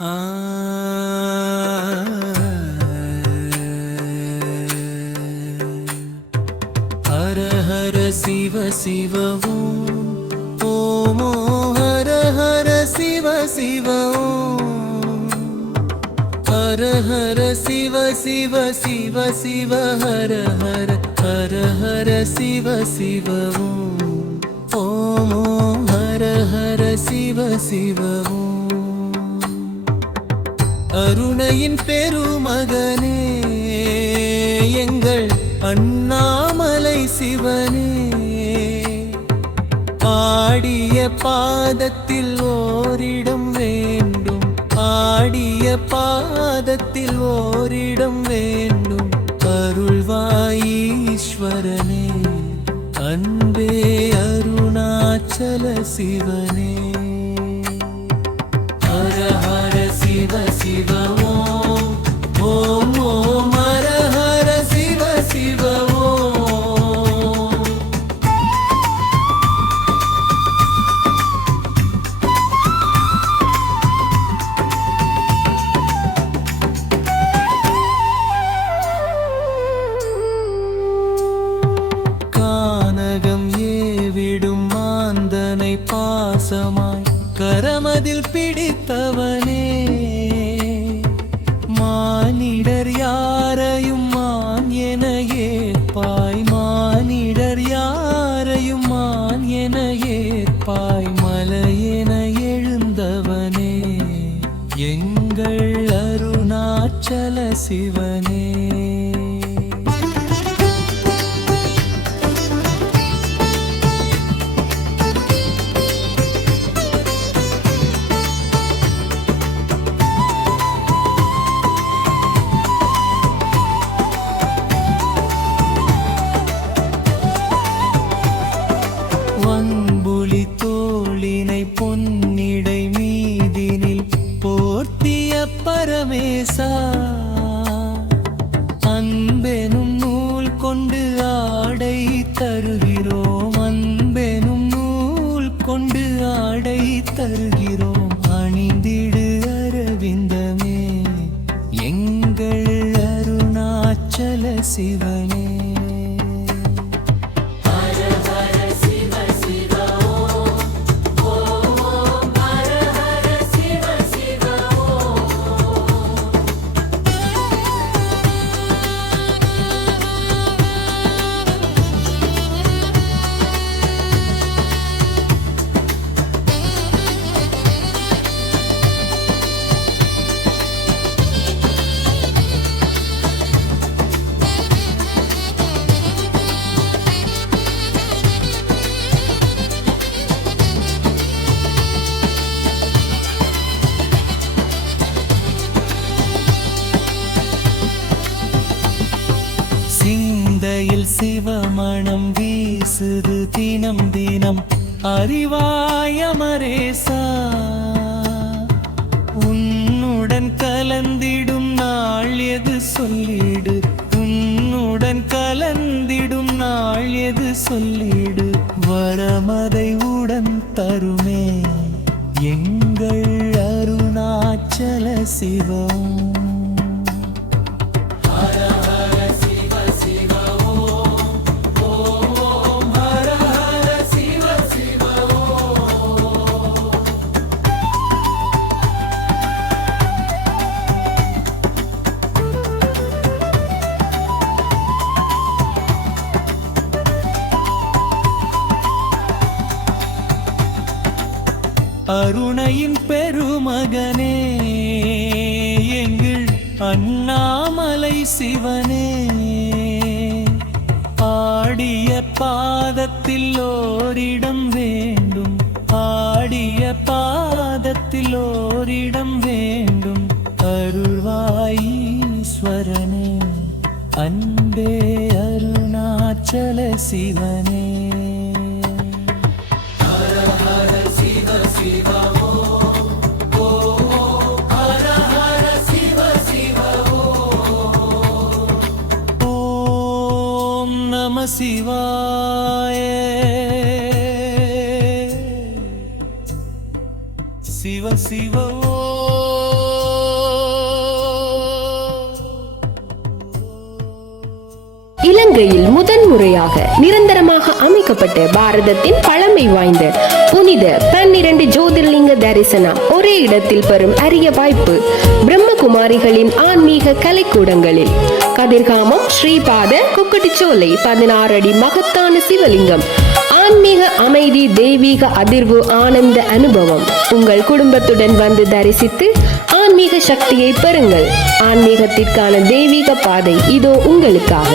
ஆ ஹர ஹர சிவ சிவ ஓம் ஓம் ஹர ஹர சிவ சிவ ஓம் ஹர ஹர சிவ சிவ சிவ சிவ ஹர ஹர ஹர ஹர சிவ சிவ ஓம் ஓம் ஹர ஹர சிவ சிவ அருணையின் பெருமகனே எங்கள் அண்ணாமலை சிவனே ஆடிய பாதத்தில் ஓரிடம் வேண்டும் ஆடிய பாதத்தில் ஓரிடம் வேண்டும் அருள்வாயீஸ்வரனே அன்பே அருணாச்சல சிவனே ஹர ஹர சிவ சிவ ஓம் ஓம் ஓம் ஹர ஹர சிவ சிவ ஓம் கானகம் ஏவிடும் மாந்தனை பாசமாய் கரமதில் பிடித்தவனே மானிடர் யாரையும் மான் என ஏற்பாய் மானிடர் யாரையும் மான் என ஏற்பாய் மலையென எழுந்தவனே எங்கள் அருணாச்சல சிவனே வன்புலி தோளினை பொன்னிடை மீதினில் போர்த்திய பரமேசா அன்பெனும் நூல் கொண்டு ஆடை தருகிறோம் அன்பெனும் நூல் கொண்டு ஆடை தருகிறோம் அணிந்திடு அரவிந்தமே எங்கள் அருணாச்சல சிவனே சிந்தையில் சிவமணம் வீசுது தினம் தினம் அறிவாய மரேசா உன்னுடன் கலந்திடும் நாள் எது சொல்லிடு உன்னுடன் கலந்திடும் நாள் எது சொல்லிடு வரமதை உடன் தருமே எங்கள் அருணாச்சல சிவம் அருணையின் பெருமகனே எங்கள் அண்ணாமலை சிவனே ஆடிய பாதத்தில் ஓரிடம் வேண்டும் ஆடிய பாதத்தில் ஓரிடம் வேண்டும் அருள்வாயீஸ்வரனே அன்பே அருணாச்சல சிவனே நம சிவாய சிவ சிவ ஓ இலங்கையில் முதன்முறையாக நிரந்தரமாக அமைக்கப்பட்ட பாரதத்தின் பழமை வாய்ந்த புனித 12 ஜோதிர்லிங்க தரிசனம் ஒரே இடத்தில் பெறும் அரிய வாய்ப்பு பிரம்மகுமாரிகளின் ஆன்மீக கலைக்கூடங்களில். கதிர்காமம் ஸ்ரீபாத குக்குட்டிச்சோலை 16 அடி மகத்தான சிவலிங்கம், ஆன்மீக அமைதி, தெய்வீக அதிர்வு, ஆனந்த அனுபவம். உங்கள் குடும்பத்துடன் வந்து தரிசித்து ஆன்மீக சக்தியை பெறுங்கள். ஆன்மீகத்திற்கான தெய்வீக பாதை இதோ உங்களுக்காக.